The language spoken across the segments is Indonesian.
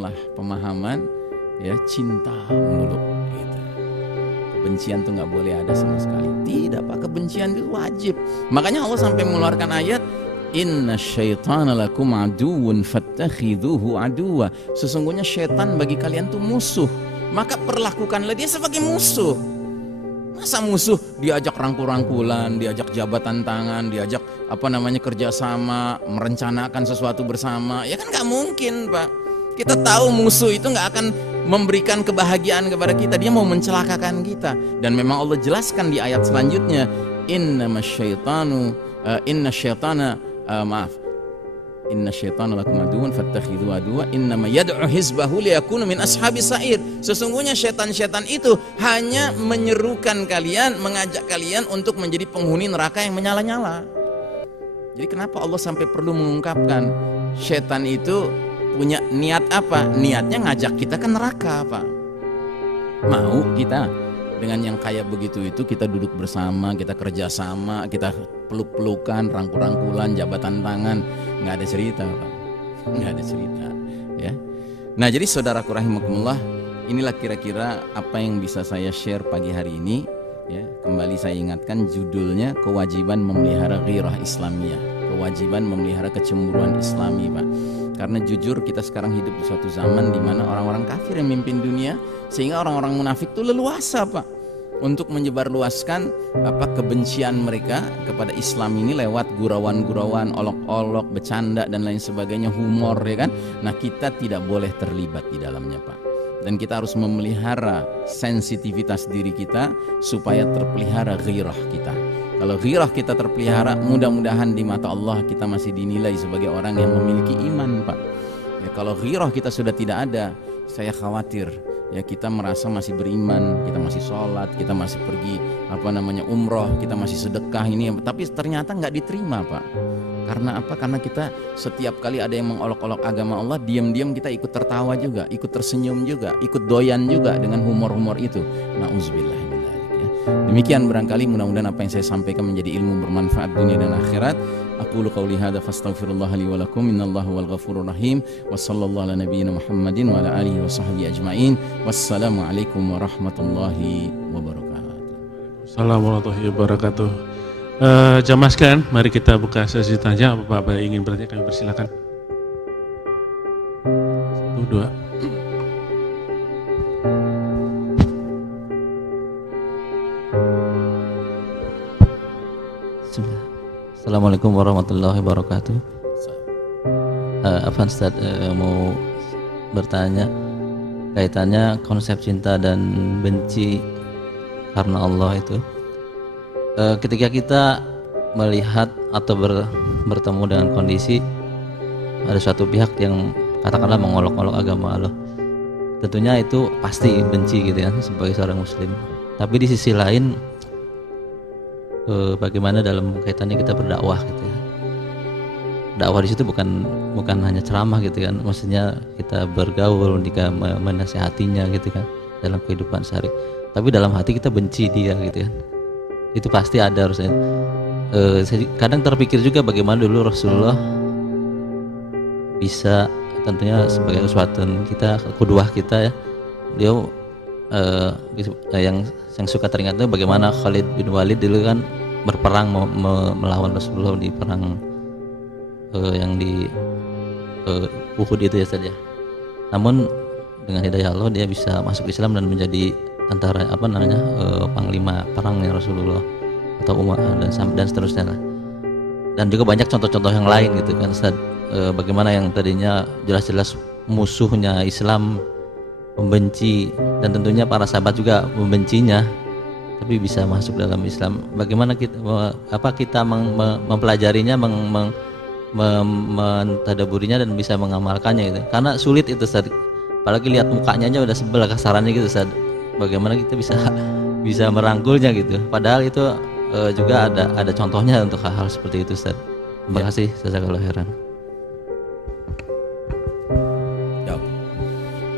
lah pemahaman ya cinta melulu gitu. Kebencian tuh nggak boleh ada sama sekali. Tidak Pak, kebencian itu wajib. Makanya Allah sampai mengeluarkan ayat Inna syaitana lakum aduun fattakhidhuhu aduwa. Sesungguhnya syaitan bagi kalian tuh musuh, maka perlakukanlah dia sebagai musuh. Masa musuh diajak rangkul-rangkulan, diajak jabatan tangan, diajak kerjasama, merencanakan sesuatu bersama? Ya kan nggak mungkin Pak. Kita tahu musuh itu nggak akan memberikan kebahagiaan kepada kita, dia mau mencelakakan kita. Dan memang Allah jelaskan di ayat selanjutnya, inna syaitana lakum aduwwun fattakhidhuhu aduwwa innama yad'u hizbahu liyakunu min ashabis sa'ir. Sesungguhnya syaitan-syaitan itu hanya menyerukan kalian, mengajak kalian untuk menjadi penghuni neraka yang menyala-nyala. Jadi kenapa Allah sampai perlu mengungkapkan syaitan itu punya niat apa? Niatnya ngajak kita ke neraka, Pak. Mau kita dengan yang kayak begitu itu kita duduk bersama, kita kerjasama, kita peluk-pelukan, rangkul-rangkulan, jabatan tangan, nggak ada cerita Pak, nggak ada cerita ya. Nah jadi saudaraku rahimakumullah, inilah kira-kira apa yang bisa saya share pagi hari ini ya. Kembali saya ingatkan judulnya kewajiban memelihara ghirah Islamiyah, kewajiban memelihara kecemburuan Islami Pak. Karena jujur kita sekarang hidup di suatu zaman di mana orang-orang kafir yang memimpin dunia, sehingga orang-orang munafik itu leluasa Pak untuk menyebarluaskan kebencian mereka kepada Islam ini lewat gurauan-gurauan, olok-olok, bercanda dan lain sebagainya, humor ya kan. Nah kita tidak boleh terlibat di dalamnya Pak. Dan kita harus memelihara sensitivitas diri kita supaya terpelihara ghirah kita. Kalau ghirah kita terpelihara, mudah-mudahan di mata Allah kita masih dinilai sebagai orang yang memiliki iman Pak. Ya, kalau ghirah kita sudah tidak ada, saya khawatir ya kita merasa masih beriman, kita masih sholat, kita masih pergi umroh, kita masih sedekah ini, tapi ternyata nggak diterima Pak. Karena apa? Karena kita setiap kali ada yang mengolok-olok agama Allah, diam-diam kita ikut tertawa juga, ikut tersenyum juga, ikut doyan juga dengan humor-humor itu. Nauzubillah. Demikian barangkali, mudah-mudahan apa yang saya sampaikan menjadi ilmu bermanfaat dunia dan akhirat. Aqulu qauli hadza fastaghfirullah li wa lakum innallaha wal ghafurur rahim wa sallallahu ala nabiyyina Muhammadin wa ala alihi wa sahbihi ajmain. Wassalamu alaikum warahmatullahi wabarakatuh. Assalamualaikum warahmatullahi wabarakatuh. Jamaah sekalian, mari kita buka sesi tanya. Bapak ingin bertanya, kami persilakan. 1, 2. Assalamualaikum warahmatullahi wabarakatuh. Afan Ustaz, mau bertanya kaitannya konsep cinta dan benci karena Allah itu. Ketika kita melihat atau bertemu dengan kondisi ada suatu pihak yang katakanlah mengolok-olok agama Allah, tentunya itu pasti benci gitu ya sebagai seorang muslim. Tapi di sisi lain, bagaimana dalam kaitannya kita berdakwah gitu ya. Dakwah di situ bukan hanya ceramah gitu kan, maksudnya kita bergaul, jika menasihatinya gitu kan dalam kehidupan sehari. Tapi dalam hati kita benci dia gitu kan. Itu pasti ada harusnya. Saya kadang terpikir juga bagaimana dulu Rasulullah bisa, tentunya sebagai uswatun kita, qudwah kita ya. Beliau yang suka teringat itu bagaimana Khalid bin Walid dulu kan berperang melawan Rasulullah di perang yang di Uhud itu ya saja. Namun dengan hidayah Allah dia bisa masuk Islam dan menjadi antara panglima perangnya Rasulullah atau Umar dan seterusnya lah. Dan juga banyak contoh-contoh yang lain gitu kan Ustaz, bagaimana yang tadinya jelas-jelas musuhnya Islam membenci, dan tentunya para sahabat juga membencinya, tapi bisa masuk dalam Islam. Bagaimana kita mempelajarinya, mentadaburinya dan bisa mengamalkannya gitu. Karena sulit itu Ustaz. Apalagi lihat mukanya aja udah sebel kasarannya gitu Ustaz. Bagaimana kita bisa merangkulnya gitu. Padahal itu juga ada contohnya untuk hal-hal seperti itu Ustaz. Terima kasih, jazakallahu khairan.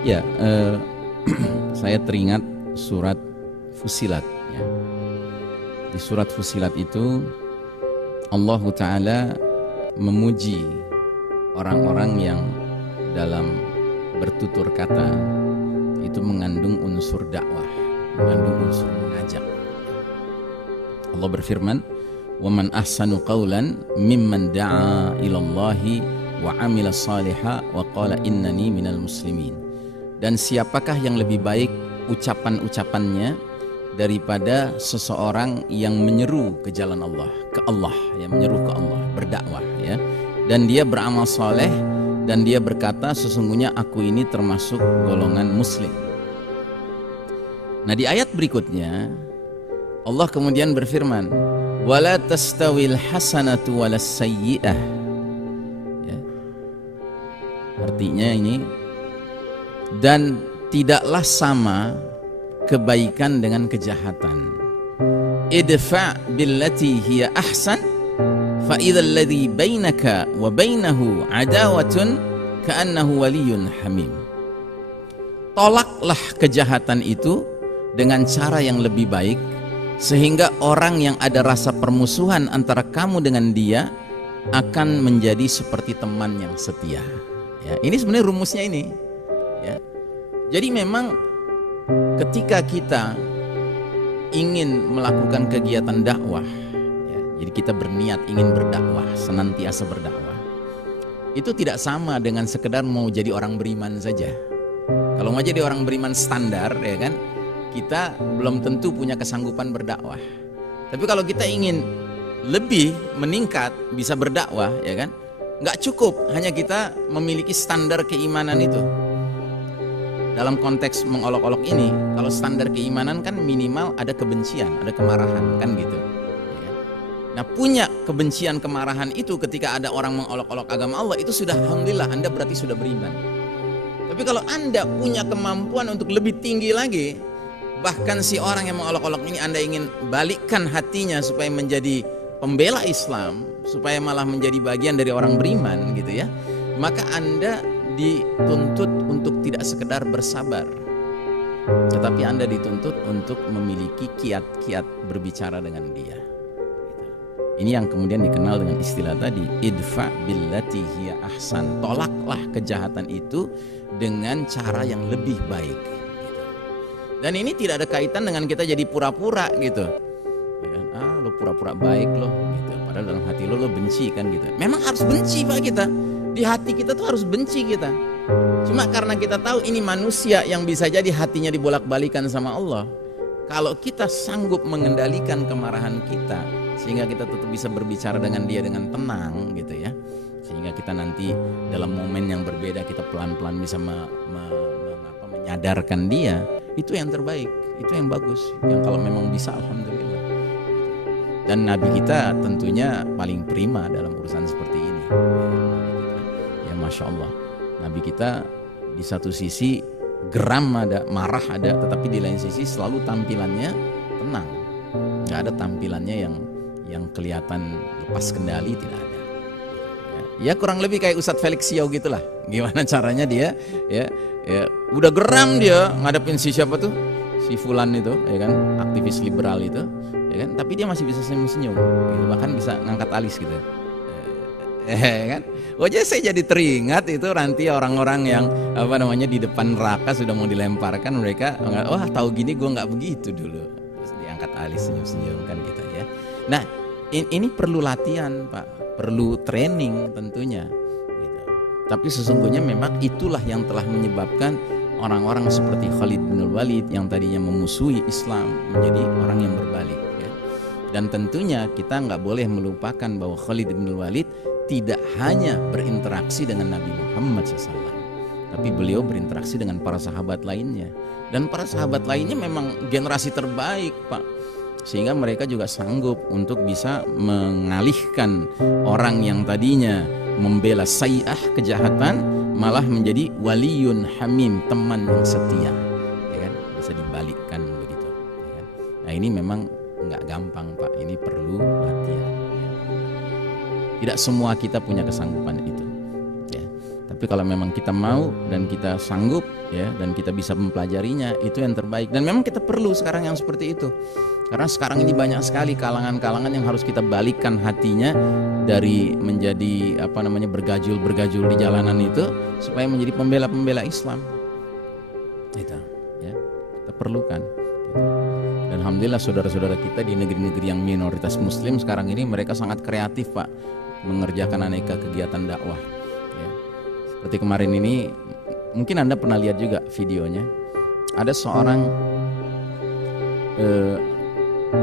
Ya, saya teringat surat Fussilat ya. Di surat Fussilat itu Allah Ta'ala memuji orang-orang yang dalam bertutur kata itu mengandung unsur dakwah, mengandung unsur mengajak. Allah berfirman, "Wa man ahsanu qawlan mimman da'a ilallahi wa 'amila shalihan wa qala innani minal muslimin." Dan siapakah yang lebih baik ucapan-ucapannya daripada seseorang yang menyeru ke jalan Allah, ke Allah, ya, menyeru ke Allah, berdakwah, ya. Dan dia beramal soleh dan dia berkata, sesungguhnya aku ini termasuk golongan muslim. Nah, di ayat berikutnya Allah kemudian berfirman, wala tastawil hasanatu walas sayyi'ah, ya. Artinya ini, dan tidaklah sama kebaikan dengan kejahatan. Idfa' billati hiya ahsan fa idzal ladzi bainaka wa bainahu adawatun ka'annahu waliyyun hamim. Tolaklah kejahatan itu dengan cara yang lebih baik, sehingga orang yang ada rasa permusuhan antara kamu dengan dia akan menjadi seperti teman yang setia. Ya, ini sebenarnya rumusnya ini. Ya. Jadi memang ketika kita ingin melakukan kegiatan dakwah, ya, jadi kita berniat ingin berdakwah, senantiasa berdakwah, itu tidak sama dengan sekedar mau jadi orang beriman saja. Kalau mau jadi orang beriman standar, ya kan, kita belum tentu punya kesanggupan berdakwah. Tapi kalau kita ingin lebih meningkat, bisa berdakwah, ya kan, nggak cukup hanya kita memiliki standar keimanan itu. Dalam konteks mengolok-olok ini, kalau standar keimanan kan minimal ada kebencian, ada kemarahan, kan gitu. Nah, punya kebencian, kemarahan itu ketika ada orang mengolok-olok agama Allah, itu sudah alhamdulillah, Anda berarti sudah beriman. Tapi kalau Anda punya kemampuan untuk lebih tinggi lagi, bahkan si orang yang mengolok-olok ini Anda ingin balikkan hatinya supaya menjadi pembela Islam, supaya malah menjadi bagian dari orang beriman gitu ya, maka Anda dituntut untuk tidak sekedar bersabar, tetapi Anda dituntut untuk memiliki kiat-kiat berbicara dengan dia. Ini yang kemudian dikenal dengan istilah tadi, idfa billati hiya ahsan. Tolaklah kejahatan itu dengan cara yang lebih baik. Dan ini tidak ada kaitan dengan kita jadi pura-pura gitu. Lo pura-pura baik lo, gitu. Padahal dalam hati lo benci kan gitu. Memang harus benci Pak kita. Di hati kita tuh harus benci kita. Cuma karena kita tahu ini manusia yang bisa jadi hatinya dibolak-balikan sama Allah. Kalau kita sanggup mengendalikan kemarahan kita, sehingga kita tetap bisa berbicara dengan dia dengan tenang gitu ya, sehingga kita nanti dalam momen yang berbeda kita pelan-pelan bisa menyadarkan dia, itu yang terbaik, itu yang bagus, yang kalau memang bisa alhamdulillah. Dan Nabi kita tentunya paling prima dalam urusan seperti ini. Ya Masya Allah, Nabi kita di satu sisi geram ada, marah ada, tetapi di lain sisi selalu tampilannya tenang, nggak ada tampilannya yang kelihatan lepas kendali, tidak ada. Ya kurang lebih kayak Ustadz Felix Xiao gitulah. Gimana caranya dia, ya udah geram dia ngadepin si siapa tuh, si Fulan itu, ya kan, aktivis liberal itu, ya kan, tapi dia masih bisa senyum-senyum, gitu. Bahkan bisa ngangkat alis gitu. Kan? Wajah saya jadi teringat itu nanti orang-orang yang di depan neraka sudah mau dilemparkan, mereka tahu gini gue nggak begitu dulu, terus diangkat alis senyum-senyum kan gitu ya. Nah ini perlu latihan Pak, perlu training tentunya gitu. Tapi sesungguhnya memang itulah yang telah menyebabkan orang-orang seperti Khalid bin Walid yang tadinya memusuhi Islam menjadi orang yang berbalik ya. Dan tentunya kita nggak boleh melupakan bahwa Khalid bin Walid tidak hanya berinteraksi dengan Nabi Muhammad SAW, tapi beliau berinteraksi dengan para sahabat lainnya. Dan para sahabat lainnya memang generasi terbaik Pak, sehingga mereka juga sanggup untuk bisa mengalihkan orang yang tadinya membela sayyi'ah, kejahatan, malah menjadi waliyun hamim, teman yang setia, ya kan? Bisa dibalikkan begitu ya kan? Nah ini memang nggak gampang Pak, ini perlu latihan. Tidak semua kita punya kesanggupan itu ya. Tapi kalau memang kita mau dan kita sanggup ya, dan kita bisa mempelajarinya, itu yang terbaik. Dan memang kita perlu sekarang yang seperti itu. Karena sekarang ini banyak sekali kalangan-kalangan yang harus kita balikkan hatinya dari menjadi bergajul di jalanan itu supaya menjadi pembela-pembela Islam. Itu ya, kita perlukan. Dan alhamdulillah saudara-saudara kita di negeri-negeri yang minoritas muslim sekarang ini mereka sangat kreatif, Pak, mengerjakan aneka kegiatan dakwah. Ya. Seperti kemarin ini, mungkin Anda pernah lihat juga videonya. Ada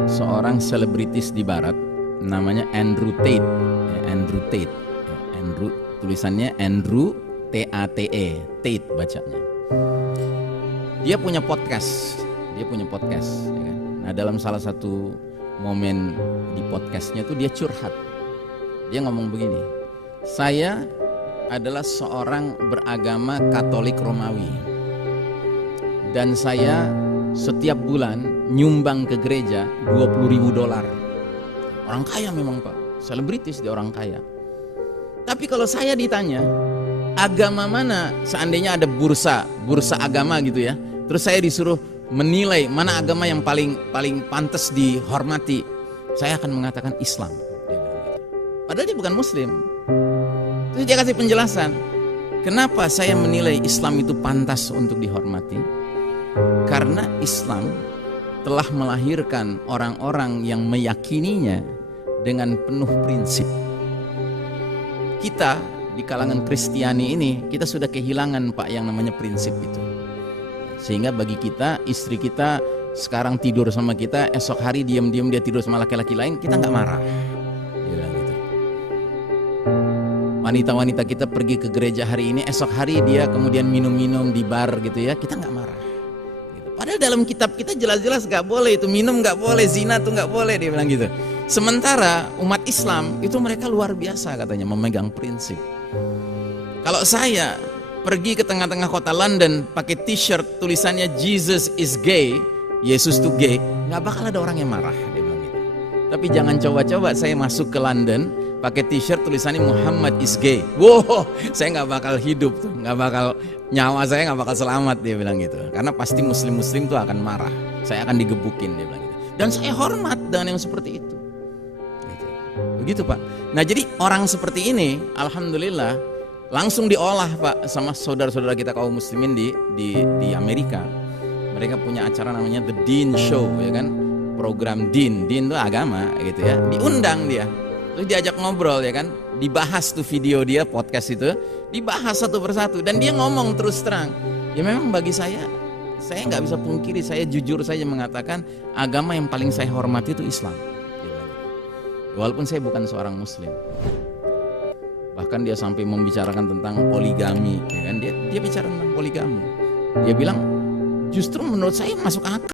seorang selebritis di barat namanya Andrew Tate. Ya, Andrew Tate. Ya, Andrew, tulisannya Andrew T-A-T-E, Tate bacanya. Dia punya podcast. Ya kan? Nah, dalam salah satu momen di podcastnya tuh dia curhat. Dia ngomong begini, saya adalah seorang beragama Katolik Romawi dan saya setiap bulan nyumbang ke gereja $20.000. Orang kaya memang, Pak, selebritis, dia orang kaya. Tapi kalau saya ditanya agama mana, seandainya ada bursa agama gitu ya, terus saya disuruh menilai mana agama yang paling pantas dihormati, saya akan mengatakan Islam. Padahal dia bukan Muslim. Terus dia kasih penjelasan, kenapa saya menilai Islam itu pantas untuk dihormati? Karena Islam telah melahirkan orang-orang yang meyakininya dengan penuh prinsip. Kita di kalangan Kristiani ini, kita sudah kehilangan, Pak, yang namanya prinsip itu. Sehingga bagi kita, istri kita sekarang tidur sama kita, esok hari diam-diam dia tidur sama laki-laki lain, kita nggak marah. Dia bilang gitu. Wanita-wanita kita pergi ke gereja hari ini, esok hari dia kemudian minum-minum di bar gitu ya, kita nggak marah. Gitu. Padahal dalam kitab kita jelas-jelas nggak boleh itu, minum nggak boleh, zina tuh nggak boleh, dia bilang gitu. Sementara umat Islam itu mereka luar biasa katanya memegang prinsip. Kalau saya pergi ke tengah-tengah kota London pakai t-shirt tulisannya Jesus is gay, Yesus tuh gay, nggak bakal ada orang yang marah, dia bilang gitu. Tapi jangan coba-coba saya masuk ke London pakai t-shirt tulisannya Muhammad is gay, wow, saya nggak bakal hidup tuh, nggak bakal, nyawa saya nggak bakal selamat, dia bilang gitu. Karena pasti muslim-muslim tuh akan marah, saya akan digebukin, dia bilang gitu. Dan saya hormat dengan yang seperti itu. Begitu, Pak. Nah, jadi orang seperti ini, alhamdulillah, langsung diolah, Pak, sama saudara-saudara kita kaum muslimin di Amerika. Mereka punya acara namanya The Dean Show, ya kan? Program Dean itu agama gitu ya. Diundang dia. Terus diajak ngobrol, ya kan? Dibahas tuh video dia, podcast itu, dibahas satu persatu dan dia ngomong terus terang. Ya memang bagi saya nggak bisa pungkiri, saya jujur saja mengatakan agama yang paling saya hormati itu Islam. Walaupun saya bukan seorang muslim. Bahkan dia sampai membicarakan tentang poligami, ya kan? Dia bicara tentang poligami. Dia bilang justru menurut saya masuk akal.